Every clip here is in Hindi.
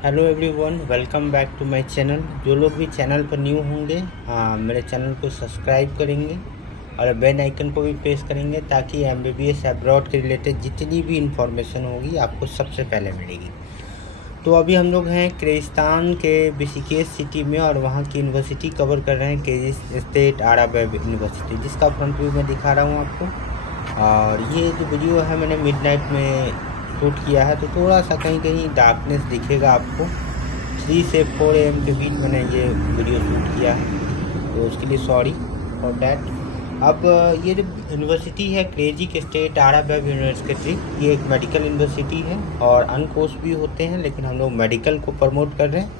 Hello everyone, welcome back to my channel. जो लोग भी चैनल पर न्यू होंगे, हाँ, मेरे चैनल को सब्सक्राइब करेंगे और बेल आइकन को भी प्रेस करेंगे ताकि एमबीबीएस अब्रॉड के रिलेटेड जितनी भी इंफॉर्मेशन होगी आपको सबसे पहले मिलेगी। तो अभी हम लोग हैं किर्गिस्तान के ऋषिकेश सिटी में और वहाँ की यूनिवर्सिटी कवर कर रहे हैं, किर्गिज स्टेट आराबेग यूनिवर्सिटी, जिसका फ्रंट व्यू मैं दिखा रहा हूँ आपको। और ये जो वीडियो है मैंने मिडनाइट में शूट किया है, तो थोड़ा सा कहीं कहीं डार्कनेस दिखेगा आपको। 3 से 4 AM के बीच मैंने ये वीडियो शूट किया है, तो उसके लिए सॉरी फॉर डैट। अब ये जो यूनिवर्सिटी है क्रेजिक स्टेट आराबेग यूनिवर्सिटी, ये एक मेडिकल यूनिवर्सिटी है और अन कोर्स भी होते हैं, लेकिन हम लोग मेडिकल को प्रमोट कर रहे हैं,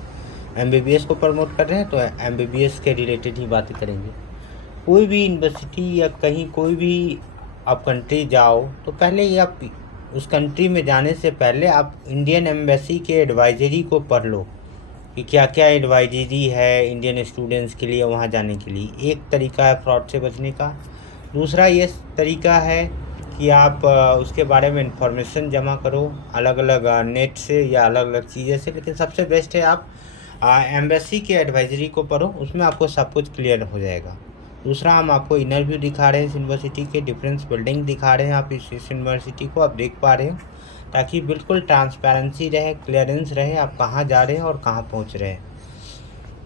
एमबीबीएस को प्रमोट कर रहे हैं, तो एमबीबीएस के रिलेटेड ही बातें करेंगे। कोई भी यूनिवर्सिटी या कहीं कोई भी आप कंट्री जाओ तो पहले ही आप उस कंट्री में जाने से पहले आप इंडियन एम्बेसी के एडवाइजरी को पढ़ लो कि क्या क्या एडवाइजरी है इंडियन स्टूडेंट्स के लिए वहाँ जाने के लिए। एक तरीका है फ्रॉड से बचने का। दूसरा ये तरीका है कि आप उसके बारे में इंफॉर्मेशन जमा करो अलग अलग नेट से या अलग अलग चीज़ें से, लेकिन सबसे बेस्ट है आप एम्बेसी के एडवाइजरी को पढ़ो, उसमें आपको सब कुछ क्लियर हो जाएगा। दूसरा, हम आपको इनर व्यू दिखा रहे हैं इस यूनिवर्सिटी के, डिफरेंस बिल्डिंग दिखा रहे हैं, आप इस यूनिवर्सिटी को आप देख पा रहे हो, ताकि बिल्कुल ट्रांसपेरेंसी रहे, क्लियरेंस रहे आप कहाँ जा रहे हैं और कहाँ पहुँच रहे हैं।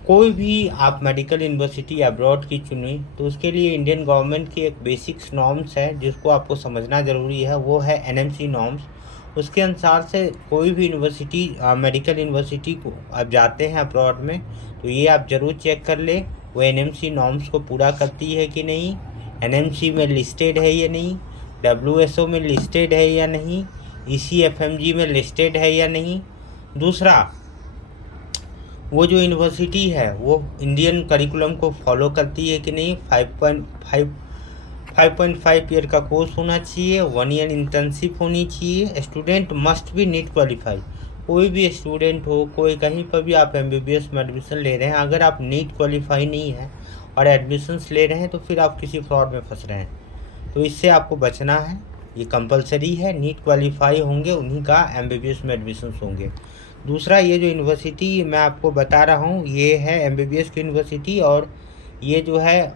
कोई भी आप मेडिकल यूनिवर्सिटी अब्रॉड की चुनी तो उसके लिए इंडियन गवर्नमेंट की एक बेसिक्स नॉर्म्स है जिसको आपको समझना ज़रूरी है, वो है एनएमसी नॉर्म्स। उसके अनुसार से कोई भी यूनिवर्सिटी मेडिकल यूनिवर्सिटी को आप जाते हैं अब्रॉड में, तो ये आप ज़रूर चेक कर ले वो एनएमसी नॉर्म्स को पूरा करती है कि नहीं, एनएमसी में लिस्टेड है या नहीं, डब्ल्यूएसओ में लिस्टेड है या नहीं, ईसीएफएमजी में लिस्टेड है या नहीं। दूसरा, वो जो यूनिवर्सिटी है वो इंडियन करिकुलम को फॉलो करती है कि नहीं। 5.5 ईयर का कोर्स होना चाहिए, 1 ईयर इंटर्नशिप होनी चाहिए, student must be NEET qualify. कोई भी स्टूडेंट हो, कोई कहीं पर भी आप एमबीबीएस में एडमिशन ले रहे हैं, अगर आप नीट क्वालिफाई नहीं है और एडमिशन्स ले रहे हैं तो फिर आप किसी फ्रॉड में फंस रहे हैं, तो इससे आपको बचना है। ये कंपलसरी है, नीट क्वालिफाई होंगे उन्हीं का एमबीबीएस में एडमिशन्स होंगे। दूसरा, ये जो यूनिवर्सिटी मैं आपको बता रहा हूँ ये है एमबीबीएस की यूनिवर्सिटी, और ये जो है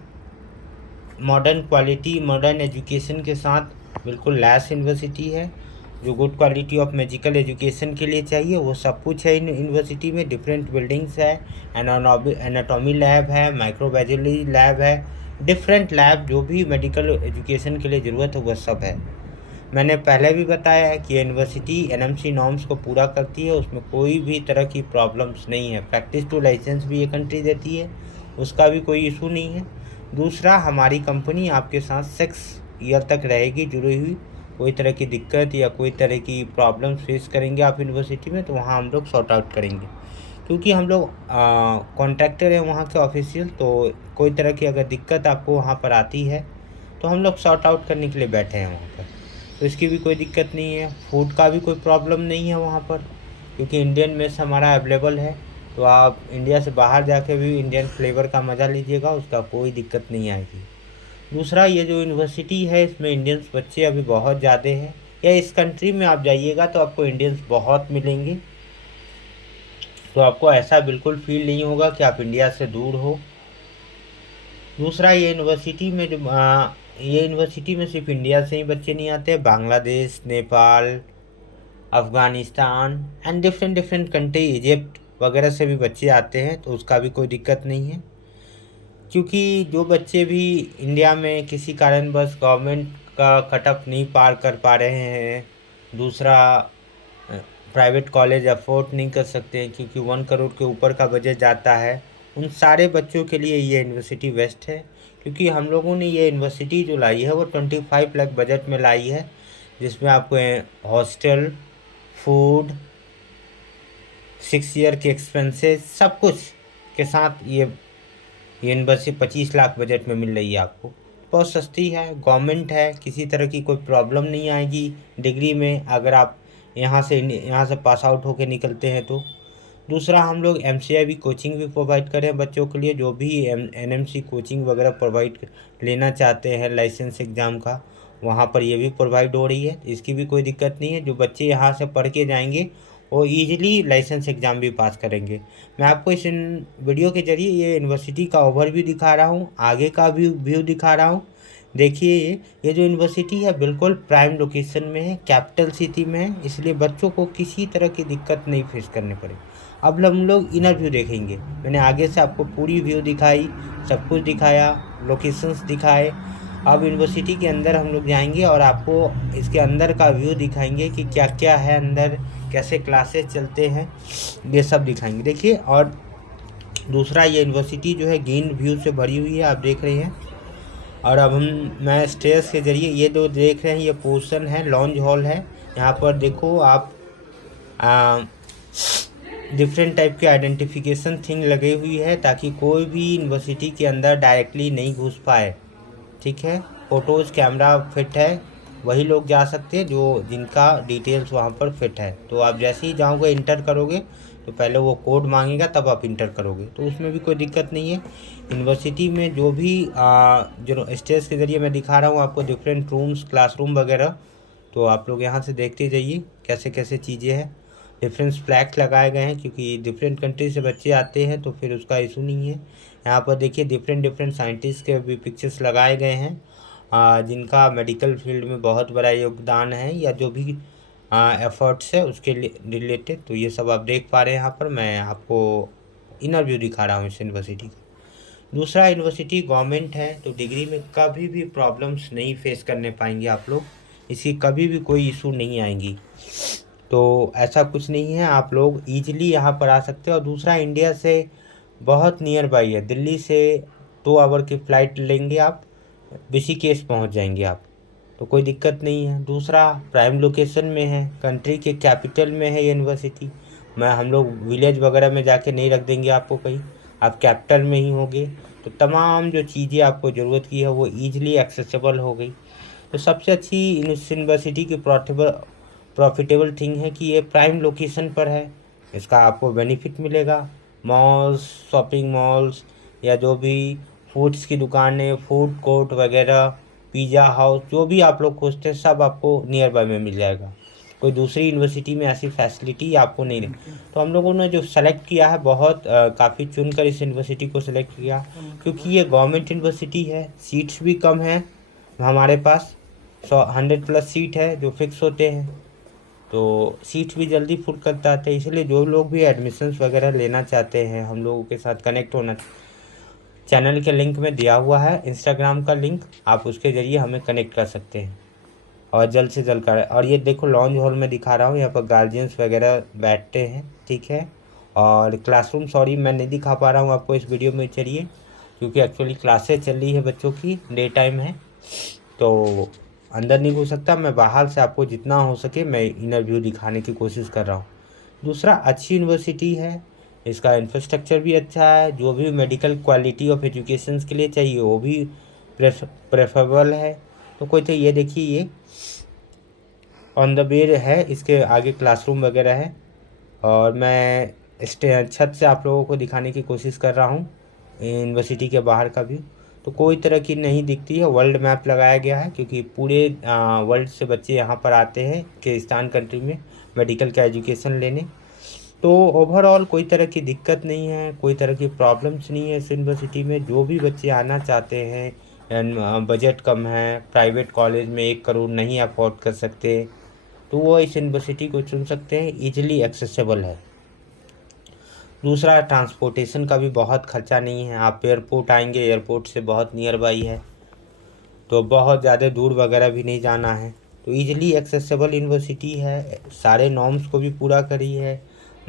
मॉडर्न क्वालिटी मॉडर्न एजुकेशन के साथ बिल्कुल लैस यूनिवर्सिटी है। जो good quality of medical education के लिए चाहिए वो सब कुछ है इन यूनिवर्सिटी में। डिफरेंट बिल्डिंग्स है, एनाटॉमी लैब है, माइक्रोबायोलॉजी लैब है, डिफरेंट लैब जो भी मेडिकल एजुकेशन के लिए ज़रूरत है वह सब है। मैंने पहले भी बताया है कि यूनिवर्सिटी एनएमसी नॉर्म्स को पूरा करती है, उसमें कोई भी तरह की प्रॉब्लम्स नहीं है। प्रैक्टिस टू लाइसेंस भी ये कंट्री देती है, उसका भी कोई इशू नहीं है। दूसरा, हमारी कंपनी आपके साथ 6 ईयर तक रहेगी जुड़ी हुई। कोई तरह की दिक्कत या कोई तरह की प्रॉब्लम फेस करेंगे आप यूनिवर्सिटी में तो वहाँ हम लोग सॉर्ट आउट करेंगे, क्योंकि हम लोग कॉन्ट्रैक्टर हैं वहाँ के ऑफिशियल। तो कोई तरह की अगर दिक्कत आपको वहाँ पर आती है तो हम लोग सॉर्ट आउट करने के लिए बैठे हैं वहाँ पर, तो इसकी भी कोई दिक्कत नहीं है। फूड का भी कोई प्रॉब्लम नहीं है वहाँ पर, क्योंकि इंडियन मेस हमारा अवेलेबल है, तो आप इंडिया से बाहर जाके भी इंडियन फ्लेवर का मज़ा लीजिएगा, उसका कोई दिक्कत नहीं आएगी। दूसरा, ये जो यूनिवर्सिटी है इसमें इंडियंस बच्चे अभी बहुत ज़्यादा हैं, या इस कंट्री में आप जाइएगा तो आपको इंडियंस बहुत मिलेंगे, तो आपको ऐसा बिल्कुल फील नहीं होगा कि आप इंडिया से दूर हो। दूसरा, ये यूनिवर्सिटी में सिर्फ इंडिया से ही बच्चे नहीं आते, Bangladesh, Nepal, Afghanistan and different different country, Egypt वगैरह से भी बच्चे आते हैं, तो उसका भी कोई दिक्कत नहीं है। क्योंकि जो बच्चे भी इंडिया में किसी कारणवश गवर्नमेंट का कट ऑफ नहीं पार कर पा रहे हैं, दूसरा प्राइवेट कॉलेज अफोर्ड नहीं कर सकते हैं क्योंकि 1 करोड़ के ऊपर का बजट जाता है, उन सारे बच्चों के लिए ये यूनिवर्सिटी बेस्ट है। क्योंकि हम लोगों ने ये यूनिवर्सिटी जो लाई है वो 25 लाख बजट में लाई है, जिसमें आपको हॉस्टल, फूड, 6 ईयर के एक्सपेंसेस सब कुछ के साथ ये यूनिवर्सिटी 25 लाख बजट में मिल रही है आपको। बहुत सस्ती है, गवर्नमेंट है, किसी तरह की कोई प्रॉब्लम नहीं आएगी डिग्री में अगर आप यहाँ से पास आउट होकर निकलते हैं तो। दूसरा, हम लोग एमसीआई कोचिंग भी प्रोवाइड करें बच्चों के लिए, जो भी एनएमसी कोचिंग वगैरह प्रोवाइड लेना चाहते हैं लाइसेंस एग्ज़ाम का, वहाँ पर ये भी प्रोवाइड हो रही है, इसकी भी कोई दिक्कत नहीं है। जो बच्चे यहाँ से पढ़ के जाएंगे वो ईजिली लाइसेंस एग्ज़ाम भी पास करेंगे। मैं आपको इस वीडियो के ज़रिए ये यूनिवर्सिटी का ओवरव्यू दिखा रहा हूँ, आगे का भी व्यू दिखा रहा हूँ। देखिए ये जो यूनिवर्सिटी है बिल्कुल प्राइम लोकेशन में है, कैपिटल सिटी में है, इसलिए बच्चों को किसी तरह की दिक्कत नहीं फेस करनी पड़े। अब हम लोग इनर व्यू देखेंगे। मैंने आगे से आपको पूरी व्यू दिखाई, सब कुछ दिखाया, लोकेशंस दिखाए। अब यूनिवर्सिटी के अंदर हम लोग जाएंगे और आपको इसके अंदर का व्यू दिखाएंगे कि क्या क्या है अंदर, कैसे क्लासेस चलते हैं, ये सब दिखाएंगे। देखिए, और दूसरा ये यूनिवर्सिटी जो है ग्रीन व्यू से भरी हुई है, आप देख रहे हैं। और अब मैं स्टेयर्स के ज़रिए ये जो देख रहे हैं ये पोर्शन है, लॉन्ज हॉल है। यहाँ पर देखो आप डिफरेंट टाइप के आइडेंटिफिकेशन थिंग लगी हुई है ताकि कोई भी यूनिवर्सिटी के अंदर डायरेक्टली नहीं घुस पाए। ठीक है, फ़ोटोज़ कैमरा फिट है, वही लोग जा सकते हैं जिनका डिटेल्स वहाँ पर फिट है। तो आप जैसे ही जाओगे इंटर करोगे तो पहले वो कोड मांगेगा, तब आप इंटर करोगे, तो उसमें भी कोई दिक्कत नहीं है। यूनिवर्सिटी में जो भी जो स्टेज के ज़रिए मैं दिखा रहा हूँ आपको डिफरेंट रूम्स, क्लासरूम वगैरह, तो आप लोग यहाँ से देखते जाइए कैसे कैसे चीज़ें हैं। डिफरेंस फ्लैग्स लगाए गए हैं क्योंकि डिफरेंट कंट्री से बच्चे आते हैं, तो फिर उसका इशू नहीं है। यहाँ पर देखिए डिफरेंट साइंटिस्ट के भी पिक्चर्स लगाए गए हैं जिनका मेडिकल फील्ड में बहुत बड़ा योगदान है, या जो भी एफर्ट्स है उसके रिलेटेड। तो ये सब आप देख पा रहे हैं। यहाँ पर मैं आपको इनर व्यू दिखा रहा हूँ इस यूनिवर्सिटी का। दूसरा, यूनिवर्सिटी गवर्नमेंट है तो डिग्री में कभी भी प्रॉब्लम्स नहीं फेस करने पाएंगे आप लोग, इसकी कभी भी कोई इशू नहीं आएंगी। तो ऐसा कुछ नहीं है, आप लोग ईजिली यहाँ पर आ सकते हैं। और दूसरा, इंडिया से बहुत नियर बाई है, दिल्ली से 2 आवर की फ़्लाइट लेंगे आप, ऋषिकेश पहुँच जाएंगे आप, तो कोई दिक्कत नहीं है। दूसरा, प्राइम लोकेशन में है, कंट्री के कैपिटल में है यूनिवर्सिटी। हम लोग विलेज वगैरह में जाके नहीं रख देंगे आपको कहीं, आप कैपिटल में ही होंगे, तो तमाम जो चीज़ें आपको ज़रूरत की है वो ईजिली एक्सेसिबल हो गई। तो सबसे अच्छी इस यूनिवर्सिटी की प्रॉफिटेबल थिंग है कि ये प्राइम लोकेशन पर है, इसका आपको बेनिफिट मिलेगा। मॉल्स, शॉपिंग मॉल्स, या जो भी फूड्स की दुकानें, फूड कोर्ट वगैरह, पिज़्ज़ा हाउस, जो भी आप लोग खोजते हैं सब आपको नियर बाय में मिल जाएगा। कोई दूसरी यूनिवर्सिटी में ऐसी फैसिलिटी आपको नहीं रही। तो हम लोगों ने जो सेलेक्ट किया है बहुत काफ़ी चुनकर इस यूनिवर्सिटी को सेलेक्ट किया, क्योंकि ये गवर्नमेंट यूनिवर्सिटी है, सीट्स भी कम हैं हमारे पास, 100+ सीट है जो फिक्स होते हैं, तो सीट भी जल्दी फुल करता है। इसलिए जो लोग भी एडमिशन्स वगैरह लेना चाहते हैं, हम लोगों के साथ कनेक्ट होना, चैनल के लिंक में दिया हुआ है इंस्टाग्राम का लिंक, आप उसके ज़रिए हमें कनेक्ट कर सकते हैं और जल्द से जल्द कर। और ये देखो लॉन्ज हॉल में दिखा रहा हूँ, यहाँ पर गार्जियंस वगैरह बैठते हैं। ठीक है, और क्लासरूम सॉरी मैं नहीं दिखा पा रहा हूँ आपको इस वीडियो में चलिए, क्योंकि एक्चुअली क्लासेस चल रही है बच्चों की, डे टाइम है, तो अंदर नहीं घुस सकता। मैं बाहर से आपको जितना हो सके मैं इनर व्यू दिखाने की कोशिश कर रहा हूँ। दूसरा, अच्छी यूनिवर्सिटी है, इसका इंफ्रास्ट्रक्चर भी अच्छा है, जो भी मेडिकल क्वालिटी ऑफ एजुकेशन के लिए चाहिए वो भी प्रेफरेबल है। तो कोई तो ये देखिए ये ऑन द वे है, इसके आगे क्लासरूम वगैरह है, और मैं छत से आप लोगों को दिखाने की कोशिश कर रहा हूँ यूनिवर्सिटी के बाहर का भी। तो कोई तरह की नहीं दिखती है, वर्ल्ड मैप लगाया गया है क्योंकि पूरे वर्ल्ड से बच्चे यहाँ पर आते हैं किर्गिस्तान कंट्री में मेडिकल का एजुकेशन लेने। तो ओवरऑल कोई तरह की दिक्कत नहीं है, कोई तरह की प्रॉब्लम्स नहीं है इस यूनिवर्सिटी में। जो भी बच्चे आना चाहते हैं एंड बजट कम है, प्राइवेट कॉलेज में 1 करोड़ नहीं अफोर्ड कर सकते, तो वो इस यूनिवर्सिटी को चुन सकते हैं, ईजिली एक्सेसिबल है। दूसरा, ट्रांसपोर्टेशन का भी बहुत खर्चा नहीं है, आप एयरपोर्ट आएंगे, एयरपोर्ट से बहुत नियर बाई है, तो बहुत ज़्यादा दूर वगैरह भी नहीं जाना है, तो ईजिली एक्सेसिबल यूनिवर्सिटी है, सारे नॉर्म्स को भी पूरा करी है।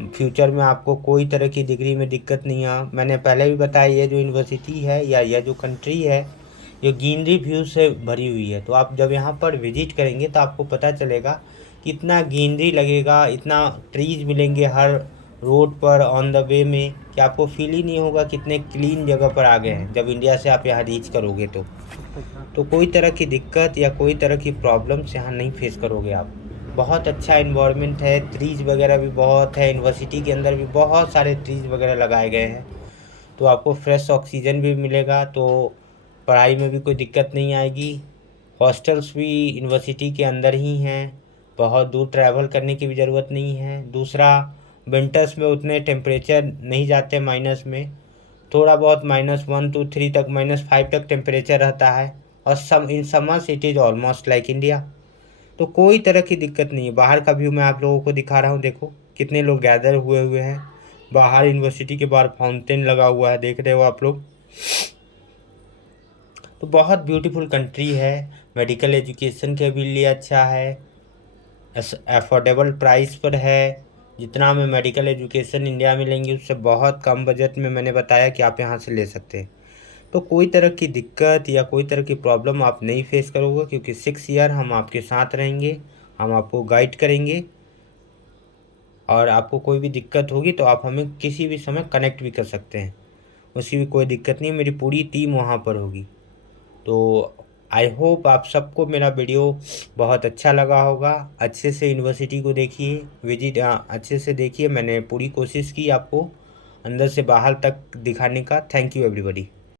फ्यूचर में आपको कोई तरह की डिग्री में दिक्कत नहीं आ, मैंने पहले भी बताया ये जो यूनिवर्सिटी है या यह जो कंट्री है ये ग्रीनरी व्यू से भरी हुई है। तो आप जब यहाँ पर विजिट करेंगे तो आपको पता चलेगा कितना ग्रीनरी लगेगा, इतना ट्रीज मिलेंगे हर रोड पर ऑन द वे में, कि आपको फील ही नहीं होगा कितने क्लीन जगह पर आ गए हैं जब इंडिया से आप यहाँ रीच करोगे। तो कोई तरह की दिक्कत या कोई तरह की प्रॉब्लम्स यहाँ नहीं फेस करोगे आप। बहुत अच्छा इन्वायरमेंट है, ट्रीज वगैरह भी बहुत है, यूनिवर्सिटी के अंदर भी बहुत सारे ट्रीज वगैरह लगाए गए हैं, तो आपको फ्रेश ऑक्सीजन भी मिलेगा, तो पढ़ाई में भी कोई दिक्कत नहीं आएगी। हॉस्टल्स भी यूनिवर्सिटी के अंदर ही हैं, बहुत दूर ट्रैवल करने की भी ज़रूरत नहीं है। दूसरा, विंटर्स में उतने टेम्परेचर नहीं जाते माइनस में, थोड़ा बहुत -1 to 3 तक, -5 तक टेम्परेचर रहता है। और in summers it is almost like India. तो कोई तरह की दिक्कत नहीं है। बाहर का व्यू मैं आप लोगों को दिखा रहा हूँ, देखो कितने लोग गैदर हुए हुए हैं बाहर। यूनिवर्सिटी के बाहर फाउंटेन लगा हुआ है, देख रहे हो आप लोग। तो बहुत ब्यूटीफुल कंट्री है। मेडिकल एजुकेशन के भी लिए अच्छा है, अफोर्डेबल प्राइस पर है। जितना हमें मेडिकल एजुकेशन इंडिया में लेंगे उससे बहुत कम बजट में मैंने बताया कि आप यहाँ से ले सकते हैं। तो कोई तरह की दिक्कत या कोई तरह की प्रॉब्लम आप नहीं फेस करोगे, क्योंकि 6 ईयर हम आपके साथ रहेंगे, हम आपको गाइड करेंगे। और आपको कोई भी दिक्कत होगी तो आप हमें किसी भी समय कनेक्ट भी कर सकते हैं, उसकी भी कोई दिक्कत नहीं। मेरी पूरी टीम वहाँ पर होगी। तो आई होप आप सबको मेरा वीडियो बहुत अच्छा लगा होगा। अच्छे से यूनिवर्सिटी को देखिए, अच्छे से देखिए। मैंने पूरी कोशिश की आपको अंदर से बाहर तक दिखाने का। Thank you everybody.